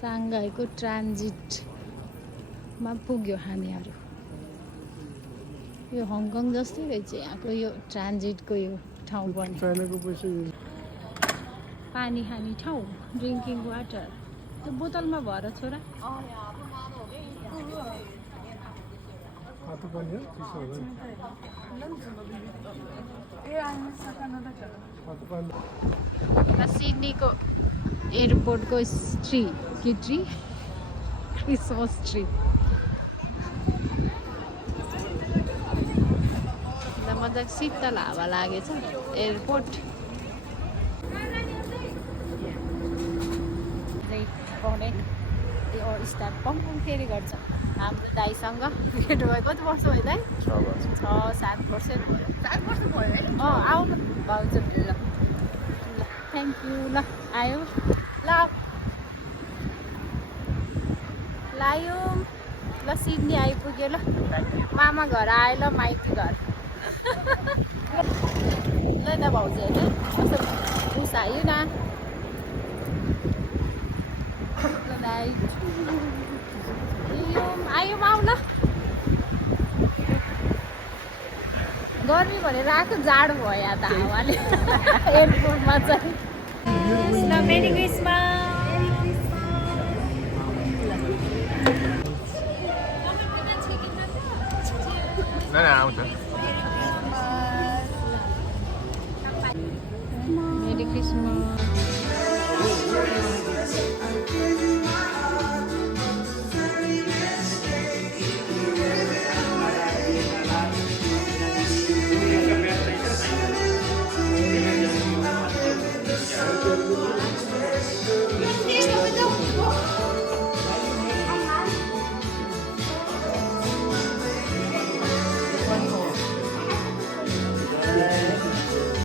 साङ्घाईको ट्रान्जिटमा पुग्यो हामीहरू। यो हङकङ जस्तै रहेछ यहाँको यो ट्रान्जिटको यो ठाउँ पनि। पानी खाने ठाउँ, ड्रिङ्किङ वाटर। त्यो बोतलमा भर छोरा। सिडनीको एयरपोर्टको ट्री क्रिसमस ट्री मजाको शीतल हावा लागेछ एयरपोर्ट। यो स्टार्ट पम्पम फेरि गर्छ हाम्रो दाइसँग भेट भयो। कति वर्ष भयो दाइ? 6-7 वर्ष भयो। 7 वर्ष भयो है? आउनु भाउजू। ल थ्याङ्क यू। ल आयो ल लायो ल सिडनी आइपुग्यो। ल मामा घर आयो। ल माइती घर। ल त भाउजू होइन कसो उस आयो न। आयो आऊ ल। गर्मी भनेर आएको जाडो भयो यहाँ त हावाले एयरपोर्टमा चाहिँ। ल मेरी क्रिसमस।